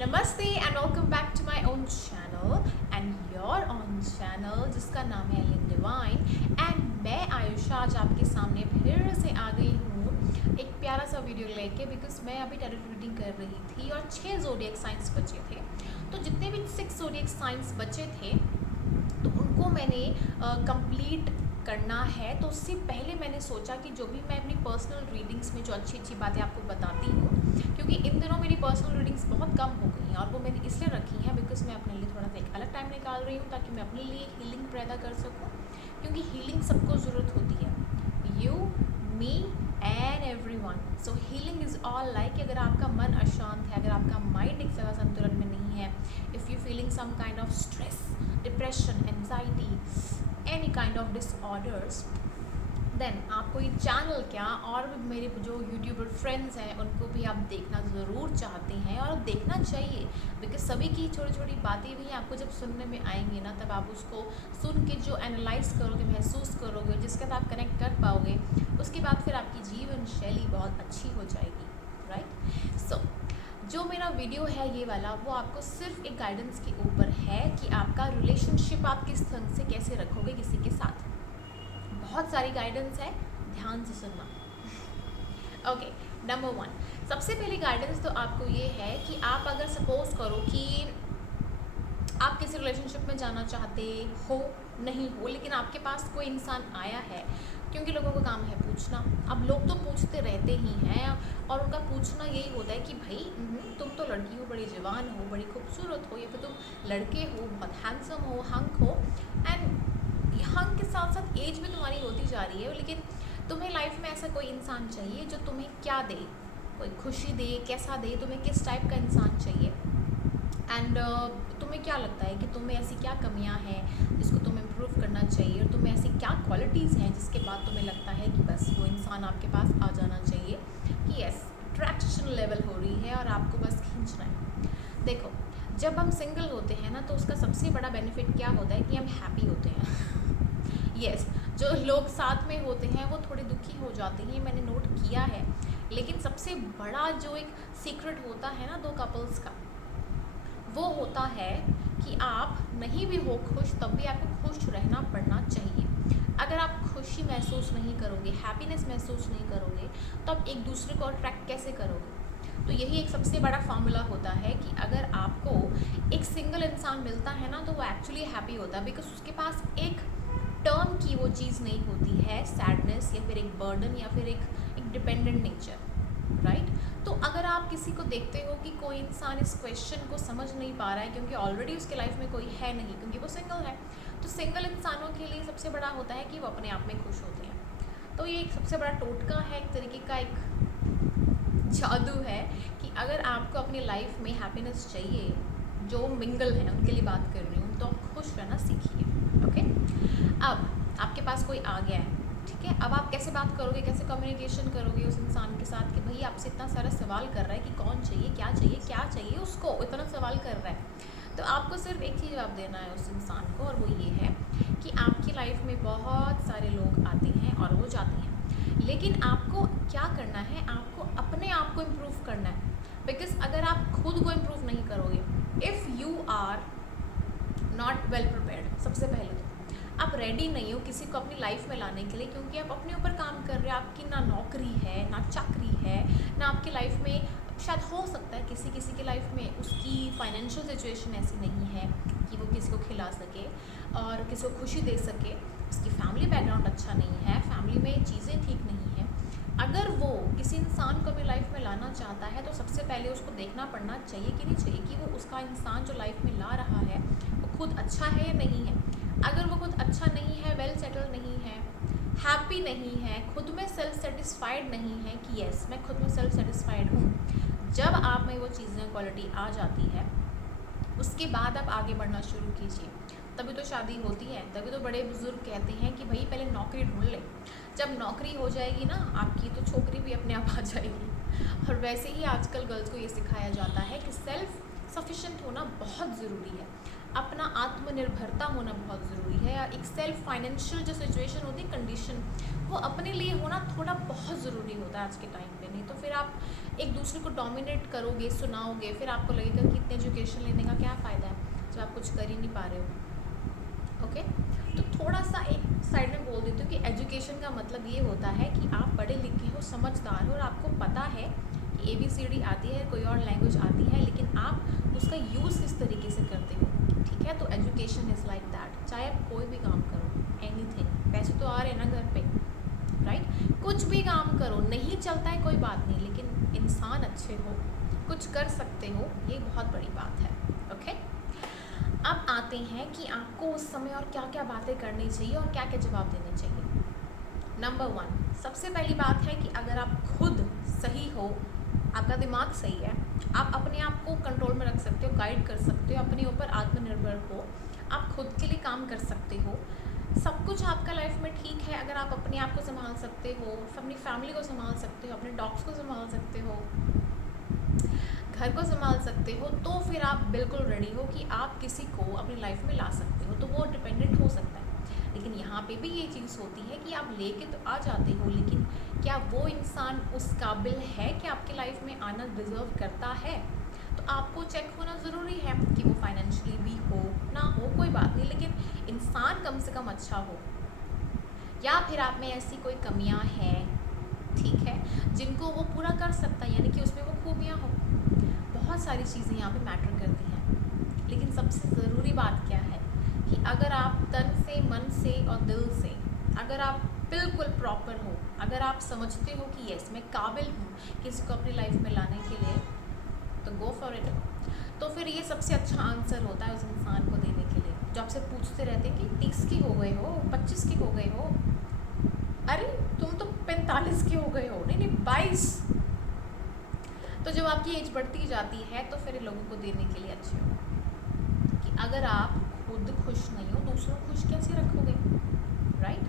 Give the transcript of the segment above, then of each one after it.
नमस्ते and welcome back to my own channel and your own channel जिसका नाम है एलियन डिवाइन। एंड मैं आयुषा आज आपके सामने फिर से आ गई हूँ एक प्यारा सा वीडियो लेके, बिकॉज मैं अभी टैरो रीडिंग कर रही थी और 6 ज़ोडिएक साइंस बचे थे। तो जितने भी 6 ज़ोडिएक साइंस बचे थे तो उनको मैंने कंप्लीट करना है। तो उससे पहले मैंने सोचा कि जो भी मैं अपनी पर्सनल रीडिंग्स में जो अच्छी अच्छी बातें आपको बताती हूँ, क्योंकि इन दिनों मेरी पर्सनल रीडिंग्स बहुत कम हो गई हैं और वो मैंने इसलिए रखी हैं बिकॉज मैं अपने लिए थोड़ा सा एक अलग टाइम निकाल रही हूँ ताकि मैं अपने लिए हीलिंग पैदा कर सकूँ, क्योंकि हीलिंग सबको ज़रूरत होती है, you me and everyone. So healing is all like अगर आपका मन अशांत है, अगर आपका माइंड एक जगह संतुलन में नहीं है, if you feeling some kind of stress, depression, anxiety, any kind of disorders, then आपको ये चैनल क्या और भी मेरे जो यूट्यूबर फ्रेंड्स हैं उनको भी आप देखना ज़रूर चाहते हैं और देखना चाहिए, बिकॉज सभी की छोटी छोटी बातें भी आपको जब सुनने में आएंगी ना, तब आप उसको सुन के जो एनालाइज करोगे, महसूस करोगे, जिसके साथ आप कनेक्ट कर पाओगे, उसके बाद फिर आपकी जीवन शैली बहुत अच्छी हो जाएगी, राइट। सो जो मेरा वीडियो है ये वाला, वो आपको सिर्फ एक गाइडेंस के ऊपर है कि आपका रिलेशनशिप आप किस ढंग से कैसे रखोगे किसी के साथ। बहुत सारी गाइडेंस है, ध्यान से सुनना। ओके, नंबर 1, सबसे पहली गाइडेंस तो आपको ये है कि आप अगर सपोज करो कि आप किसी रिलेशनशिप में जाना चाहते हो, नहीं हो, लेकिन आपके पास कोई इंसान आया है, क्योंकि लोगों का काम है पूछना। अब लोग तो पूछते रहते ही हैं और उनका पूछना यही होता है कि भाई तुम तो लड़की हो, बड़ी जवान हो, बड़ी खूबसूरत हो, या फिर तुम लड़के हो, बहुत हैंडसम हो, हंक हो, एंड हंक के साथ साथ एज भी तुम्हारी होती जा रही है, लेकिन तुम्हें लाइफ में ऐसा कोई इंसान चाहिए जो तुम्हें क्या दे, कोई खुशी दे, कैसा दे, तुम्हें किस टाइप का इंसान चाहिए, एंड तुम्हें क्या लगता है कि तुम्हें ऐसी क्या कमियां हैं जिसको तुम्हें इम्प्रूव करना चाहिए, और तुम्हें ऐसी क्या क्वालिटीज़ हैं जिसके बाद तुम्हें लगता है कि बस वो इंसान आपके पास आ जाना चाहिए, कि यस अट्रैक्शन लेवल हो रही है और आपको बस खींचना है। देखो, जब हम सिंगल होते हैं ना, तो उसका सबसे बड़ा बेनिफिट क्या होता है कि हम हैप्पी होते हैं। यस, जो लोग साथ में होते हैं वो थोड़े दुखी हो जाते हैं, मैंने नोट किया है, लेकिन सबसे बड़ा जो एक सीक्रेट होता है ना दो कपल्स का, वो होता है कि आप नहीं भी हो खुश, तब भी आपको खुश रहना पड़ना चाहिए। अगर आप खुशी महसूस नहीं करोगे, हैप्पीनेस महसूस नहीं करोगे, तो आप एक दूसरे को अट्रैक्ट कैसे करोगे। तो यही एक सबसे बड़ा फार्मूला होता है कि अगर आपको एक सिंगल इंसान मिलता है ना, तो वो एक्चुअली हैप्पी होता है, बिकॉज उसके पास एक टर्म की वो चीज़ नहीं होती है, सैडनेस या फिर एक बर्डन या फिर एक डिपेंडेंट नेचर, राइट। तो अगर आप किसी को देखते हो कि कोई इंसान इस क्वेश्चन को समझ नहीं पा रहा है क्योंकि ऑलरेडी उसके लाइफ में कोई है नहीं, क्योंकि वो सिंगल है, तो सिंगल इंसानों के लिए सबसे बड़ा होता है कि वो अपने आप में खुश होते हैं। तो ये एक सबसे बड़ा टोटका है, एक तरीके का एक जादू है कि अगर आपको अपनी लाइफ में हैप्पीनेस चाहिए, जो मिंगल हैं उनके लिए बात कर रही हूँ, तो आप खुश रहना सीखिए। ओके, अब आपके पास कोई आ गया है, ठीक है, अब आप कैसे बात करोगे, कैसे कम्युनिकेशन करोगे उस इंसान के साथ कि भाई आपसे इतना सारा सवाल कर रहा है कि कौन चाहिए, क्या चाहिए, क्या चाहिए, उसको इतना सवाल कर रहा है, तो आपको सिर्फ एक ही जवाब देना है उस इंसान को, और वो ये है कि आपकी लाइफ में बहुत सारे लोग आते हैं और वो जाते हैं, लेकिन आपको क्या करना है, आपको अपने आप को इम्प्रूव करना है, बिकॉज अगर आप खुद को इम्प्रूव नहीं करोगे, if you are not well prepared, सबसे पहले तो आप रेडी नहीं हो किसी को अपनी लाइफ में लाने के लिए, क्योंकि आप अपने ऊपर काम कर रहे हो, आपकी ना नौकरी है, ना चाकरी है, ना आपकी लाइफ में, शायद हो सकता है किसी किसी की लाइफ में उसकी फाइनेंशियल सिचुएशन ऐसी नहीं है कि वो किसी को खिला सके और किसी को खुशी दे सके, उसकी फैमिली बैकग्राउंड अच्छा नहीं है, फैमिली में चीज़ें ठीक नहीं हैं। अगर वो किसी इंसान को अपनी लाइफ में लाना चाहता है, तो सबसे पहले उसको देखना पड़ना चाहिए कि नहीं चाहिए कि वो उसका इंसान जो लाइफ में ला रहा है वो खुद अच्छा है या नहीं है। अगर वो खुद अच्छा नहीं है, वेल सेटल नहीं है, हैप्पी नहीं है, खुद में सेल्फ सेटिस्फाइड नहीं है कि यस मैं खुद में सेल्फ सेटिस्फाइड हूँ, जब आप में वो चीज़ें क्वालिटी आ जाती है, उसके बाद आप आगे बढ़ना शुरू कीजिए। तभी तो शादी होती है, तभी तो बड़े बुजुर्ग कहते हैं कि भाई पहले नौकरी ढूंढ ले, जब नौकरी हो जाएगी ना आपकी, तो छोकरी भी अपने आप आ जाएगी। और वैसे ही आजकल गर्ल्स को ये सिखाया जाता है कि सेल्फ सफिशिएंट होना बहुत ज़रूरी है, अपना आत्मनिर्भरता होना बहुत ज़रूरी है, या एक सेल्फ फाइनेंशियल जो सिचुएशन होती है, कंडीशन, वो अपने लिए होना थोड़ा बहुत ज़रूरी होता है आज के टाइम पे। नहीं तो फिर आप एक दूसरे को डोमिनेट करोगे, सुनाओगे, फिर आपको लगेगा कि इतने एजुकेशन लेने का क्या फ़ायदा है जब आप कुछ कर ही नहीं पा रहे हो। ओके, तो थोड़ा सा एक साइड में बोल देती हूँ कि एजुकेशन का मतलब ये होता है कि आप पढ़े लिखे हो, समझदार हो और आपको पता है कि ABCD आती है, कोई और लैंग्वेज आती है, लेकिन आप उसका यूज़ किस तरीके से करते हो। ठीक है, तो एजुकेशन इज़ लाइक दैट। चाहे आप कोई भी काम करो, एनीथिंग, पैसे तो आ रहे हैं ना घर पे, राइट। कुछ भी काम करो, नहीं चलता है कोई बात नहीं, लेकिन इंसान अच्छे हो, कुछ कर सकते हो, ये बहुत बड़ी बात है। ओके, अब आते हैं कि आपको उस समय और क्या क्या बातें करनी चाहिए और क्या क्या जवाब देने चाहिए। नंबर 1, सबसे पहली बात है कि अगर आप खुद सही हो, आपका दिमाग सही है, आप अपने आप को कंट्रोल में रख सकते हो, गाइड कर सकते हो, अपने ऊपर आत्मनिर्भर हो, आप खुद के लिए काम कर सकते हो, सब कुछ आपका लाइफ में ठीक है। अगर आप अपने आप को संभाल सकते हो, अपनी फैमिली को संभाल सकते हो, अपने डॉग्स को संभाल सकते हो, घर को संभाल सकते हो, तो फिर आप बिल्कुल रेडी हो कि आप किसी को अपनी लाइफ में ला सकते हो। तो वो डिपेंडेंट हो सकता है, लेकिन यहाँ पे भी ये चीज़ होती है कि आप लेके तो आ जाते हो, लेकिन क्या वो इंसान उस काबिल है कि आपकी लाइफ में आना डिज़र्व करता है। तो आपको चेक होना ज़रूरी है कि वो फाइनेंशियली भी हो ना हो, कोई बात नहीं, लेकिन इंसान कम से कम अच्छा हो। या फिर आप में ऐसी कोई कमियां हैं, ठीक है, जिनको वो पूरा कर सकता है, यानी कि उसमें वो खूबियां हो। बहुत सारी चीज़ें यहाँ पे मैटर करती हैं, लेकिन सबसे ज़रूरी बात क्या है कि अगर आप तन से, मन से और दिल से, अगर आप बिल्कुल प्रॉपर हो, अगर आप समझते हो कि यस मैं काबिल हूँ किसी को अपनी लाइफ में लाने के लिए, तो गो फॉर इट। तो फिर ये सबसे अच्छा आंसर होता है उस इंसान को देने के लिए जो आपसे पूछते रहते हैं कि 30 की हो गए हो, 25 की हो गए हो, अरे तुम तो 45 के हो गए हो, नहीं नहीं 22। तो जब आपकी एज बढ़ती जाती है तो फिर लोगों को देने के लिए अच्छे हो कि अगर आप खुद खुश नहीं हो, दूसरों को खुश कैसे रखोगे, राइट।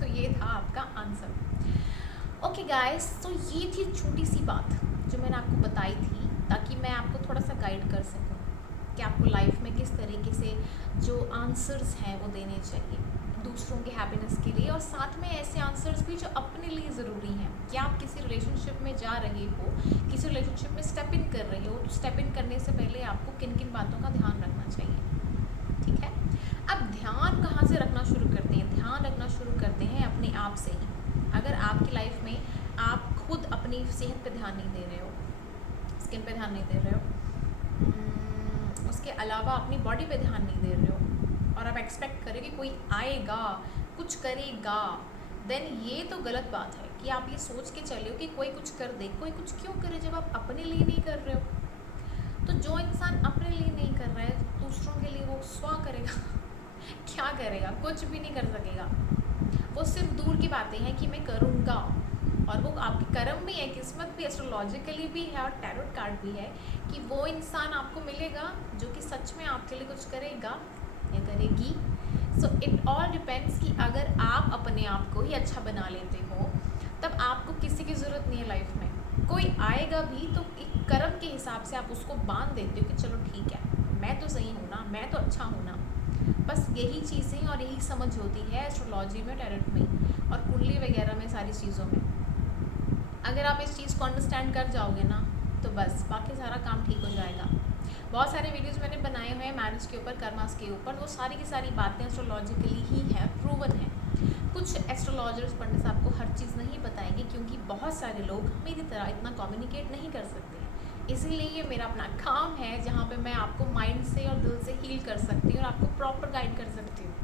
तो ये था आपका आंसर। ओके गाइस, तो ये थी छोटी सी बात जो मैंने आपको बताई थी, ताकि मैं आपको थोड़ा सा गाइड कर सकूं कि आपको लाइफ में किस तरीके से जो आंसर्स हैं वो देने चाहिए दूसरों के हैप्पीनेस के लिए, और साथ में ऐसे आंसर्स भी जो अपने लिए ज़रूरी हैं। कि आप किसी रिलेशनशिप में जा रहे हो, किसी रिलेशनशिप में स्टेप इन कर रहे हो, तो स्टेप इन करने से पहले आपको किन किन बातों का ध्यान रखना चाहिए। ठीक है, अब ध्यान कहाँ से रखना शुरू करते हैं? ध्यान रखना शुरू करते हैं अपने आप से ही। अगर आपकी लाइफ में आप खुद अपनी सेहत पे ध्यान नहीं दे रहे हो, स्किन पे ध्यान नहीं दे रहे हो, उसके अलावा अपनी बॉडी पे ध्यान नहीं दे रहे हो, और आप एक्सपेक्ट करें कि कोई आएगा कुछ करेगा, देन ये तो गलत बात है कि आप ये सोच के चले हो कि कोई कुछ कर दे। कोई कुछ क्यों करे जब आप अपने लिए नहीं कर रहे हो। तो जो इंसान अपने लिए नहीं कर रहा है, दूसरों के लिए वो स्वा करेगा क्या करेगा? कुछ भी नहीं कर सकेगा। वो सिर्फ दूर की बातें हैं कि मैं करूँगा, और वो आपकी कर्म भी है, किस्मत भी, एस्ट्रोलॉजिकली भी है और टैरोट कार्ड भी है कि वो इंसान आपको मिलेगा जो कि सच में आपके लिए कुछ करेगा या करेगी। सो इट ऑल डिपेंड्स कि अगर आप अपने आप को ही अच्छा बना लेते हो, तब आपको किसी की ज़रूरत नहीं है लाइफ में। कोई आएगा भी तो एक कर्म के हिसाब से आप उसको बांध देते हो कि चलो ठीक है, मैं तो सही हूँ ना, मैं तो अच्छा हूँ ना। बस यही चीज़ें और यही समझ होती है एस्ट्रोलॉजी में, टैरोट में और कुंडली वगैरह में, सारी चीज़ों में। अगर आप इस चीज़ को अंडरस्टैंड कर जाओगे ना, तो बस बाकी सारा काम ठीक हो जाएगा। बहुत सारे वीडियोस मैंने बनाए हुए हैं मैरिज के ऊपर, कर्मास के ऊपर, वो सारी की सारी बातें एस्ट्रोलॉजिकली ही है, प्रूवन है। कुछ एस्ट्रोलॉजर्स पंडित आपको हर चीज़ नहीं बताएंगे, क्योंकि बहुत सारे लोग मेरी तरह इतना कम्युनिकेट नहीं कर सकते हैं। इसीलिए ये मेरा अपना काम है, जहाँ पे मैं आपको माइंड से और दिल से हील कर सकती हूँ और आपको प्रॉपर गाइड कर सकती हूँ।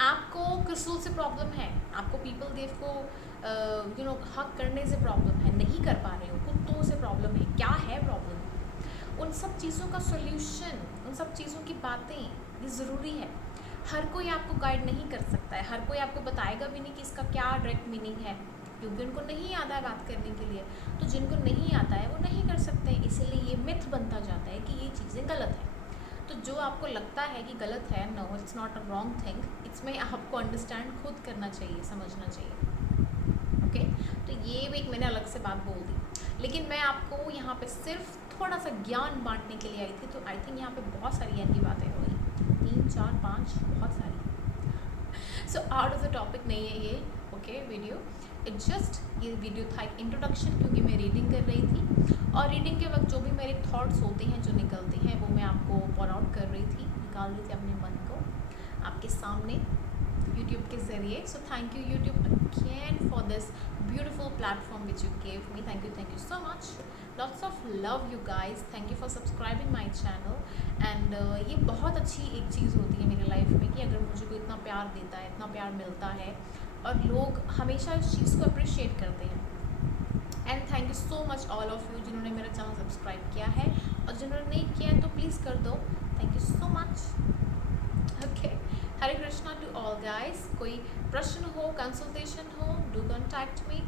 आपको क्रिस्टल से प्रॉब्लम है, आपको पीपल देव को हक करने से प्रॉब्लम है, नहीं कर पा रहे हो, कुत्तों से प्रॉब्लम है, क्या है प्रॉब्लम? उन सब चीज़ों का सोल्यूशन, उन सब चीज़ों की बातें, ये ज़रूरी है। हर कोई आपको गाइड नहीं कर सकता है, हर कोई आपको बताएगा भी नहीं कि इसका क्या डायरेक्ट मीनिंग है, क्योंकि उनको नहीं आता है बात करने के लिए। तो जिनको नहीं आता है वो नहीं कर सकते हैं, इसीलिए ये मिथ बनता जाता है कि ये चीज़ें गलत हैं। तो जो आपको लगता है कि गलत है, no, it's not a wrong thing, इसमें आपको अंडरस्टैंड खुद करना चाहिए, समझना चाहिए। ओके, तो ये भी एक मैंने अलग से बात बोल दी, लेकिन मैं आपको यहाँ पे सिर्फ थोड़ा सा ज्ञान बांटने के लिए आई थी। तो आई थिंक यहाँ पे बहुत सारी ज्ञान की बातें हो गई, 3 4 5, बहुत सारी। So out of the topic नहीं है ये, ओके वीडियो। इट जस्ट ये वीडियो था एक इंट्रोडक्शन, क्योंकि मैं रीडिंग कर रही थी और रीडिंग के वक्त जो भी मेरे थॉट्स होते हैं जो निकलते हैं वो मैं आपको पॉर आउट कर रही थी, निकाल रही थी अपने मन को आपके सामने YouTube के ज़रिए। So thank you YouTube again for this beautiful platform which you gave me. Thank you so much. Lots of love you guys. Thank you for subscribing my channel. And ये बहुत अच्छी एक चीज़ होती है मेरी लाइफ में कि अगर मुझे कोई इतना प्यार देता है, इतना प्यार मिलता है और लोग हमेशा इस चीज़ को अप्रिशिएट करते हैं। And thank you so much all of you जिन्होंने मेरा चैनल सब्सक्राइब किया है, और जिन्होंने नहीं किया है तो प्लीज़ कर दो। Thank you so much. Okay, Hare Krishna to all guys. कोई प्रश्न हो, कंसल्टेशन हो, डू कॉन्टैक्ट मी।